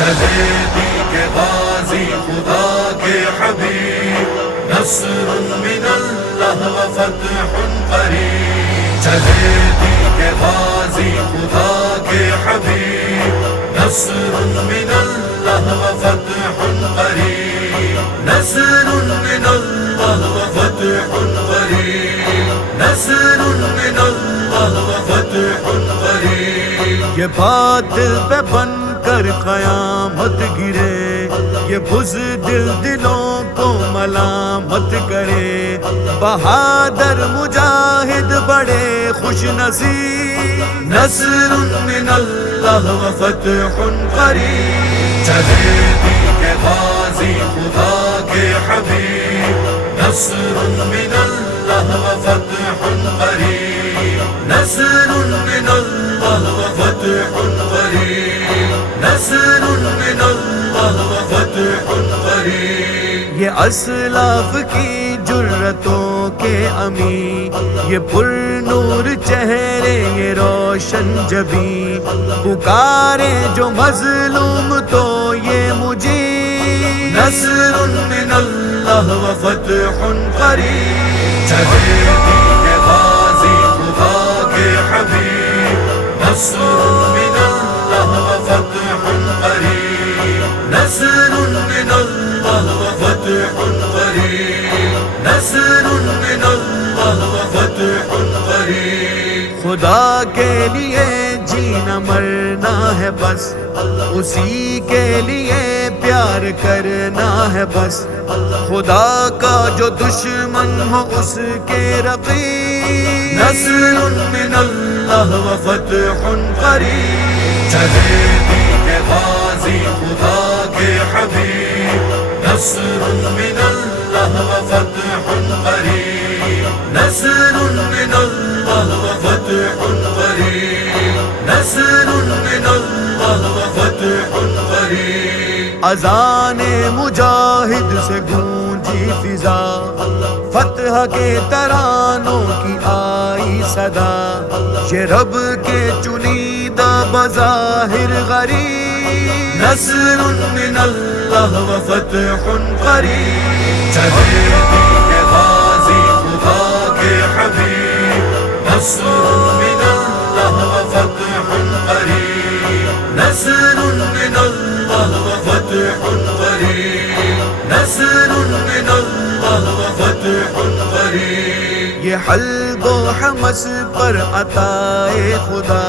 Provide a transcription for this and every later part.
چلے دی کے غازی خدا کے حبیب، نصر من اللہ و فتح قریب۔ چلے دی کے غازی خدا کے حبیب، نصر من اللہ و فتح قریب، نصر من اللہ و فتح قریب، نصر من اللہ و فتح قریب۔ یہ باطل پہ بن کر قیامت گرے، یہ بزدل دلوں کو ملامت کرے، بہادر مجاہد بڑے خوش نصیب، نصر من اللہ و فتح قریب۔ چلے دی کے غازی خدا کے حبیب، نصر من اللہ و فتح قریب، نصر من اللہ و فتح قریب، نصر من اللہ و فتح قریب۔ یہ اسلاف کی جرتوں کے امی، یہ پر نور چہرے، یہ روشن جبیں، پکارے جو مظلوم تو یہ مجیب، نصر من اللہ و فتح قریب۔ چلے دی کے غازی خدا کے حبیب، نصر من اللہ و فتح قریب، نصر من اللہ و فتح قریب، نصر من اللہ و فتح قریب۔ خدا کے لیے جینا مرنا ہے بس، اسی کے لیے پیار کرنا ہے بس، خدا کا جو دشمن ہو اس کے رقیب، نصر من اللہ و فتح قریب۔ چلے دی کے غازی خدا کے حبیب، نصر من اللہ و فتح قریب، نصر من اللہ و فتح قریب، نصر من اللہ و فتح قریب۔ اذان مجاہد سے گونجی فضا، فتح کے ترانوں کی آئی صدا، یہ رب کے چنیدہ بظاہر غریب، نصر من اللہ و فتح قریب۔ چلے دی کے غازی خدا کے حبیب، نصر من اللہ و فتح قریب، نصر من اللہ و فتح قریب، نصر من اللہ و فتح قریب۔ یہ حلب و حمس پر عطائے خدا،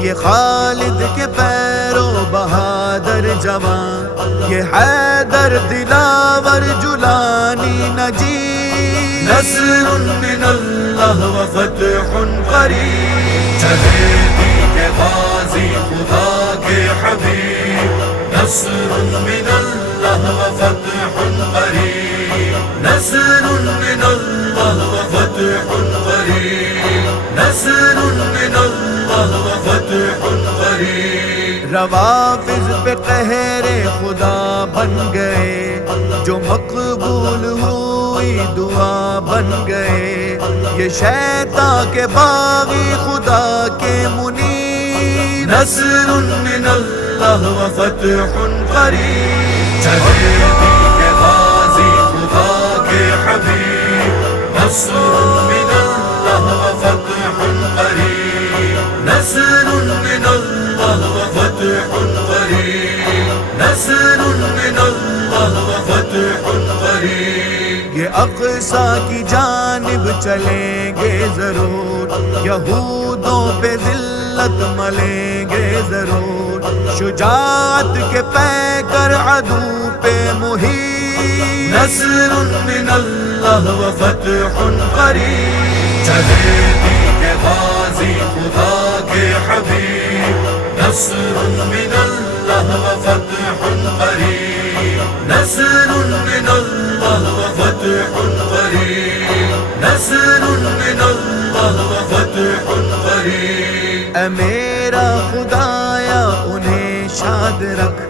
یہ خالد کے پیرو بہادر جوان، یہ حیدر دلاور جولانی نجیب، نصر من اللہ و فتح قریب۔ چلے دی کے غازی خدا کے حبیب، نصر من اللہ و فتح قریب، نصر من اللہ و فتح قریب، نصر من اللہ و فتح قریب۔ روافظ پہ قہر خدا بن گئے، جو مقبول ہوئی دعا بن گئے، یہ شیطان کے باغی خدا کے منیب، نصر من اللہ و فتح قریب۔ چلے دی کے غازی خدا کے حبیب، نصر من اللہ و فتح قریب، نصر من اللہ و فتح قریب، نصر من اللہ و فتح قریب۔ یہ اقصی کی جانب چلیں گے ضرور، یہودوں پہ ذلت ملیں گے ضرور، شجاعت کے پیکر عدو پہ محیط، نصر من اللہ و فتح قریب۔ چلے دی کے غازی خدا کے حبیب، نصر من اللہ و فتح قریب، نصر من اللہ و فتح قریب، نصر من اللہ و فتح قریب۔ اے میرا خدایا انہیں شاد رکھ،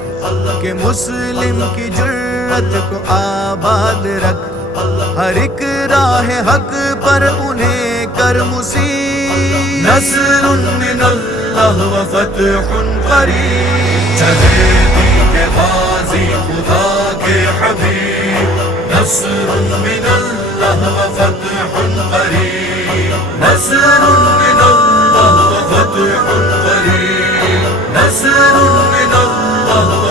کہ مسلم کی جرت کو آباد رکھ، ہر ایک راہ حق پر انہیں کر مسیب، نصر من اللہ و فتح قریب۔ چلے دی غازی خدا کے حبیب نصر من اللہ و فتح قریب نصر من اللہ و فتح قریب نصر من اللہ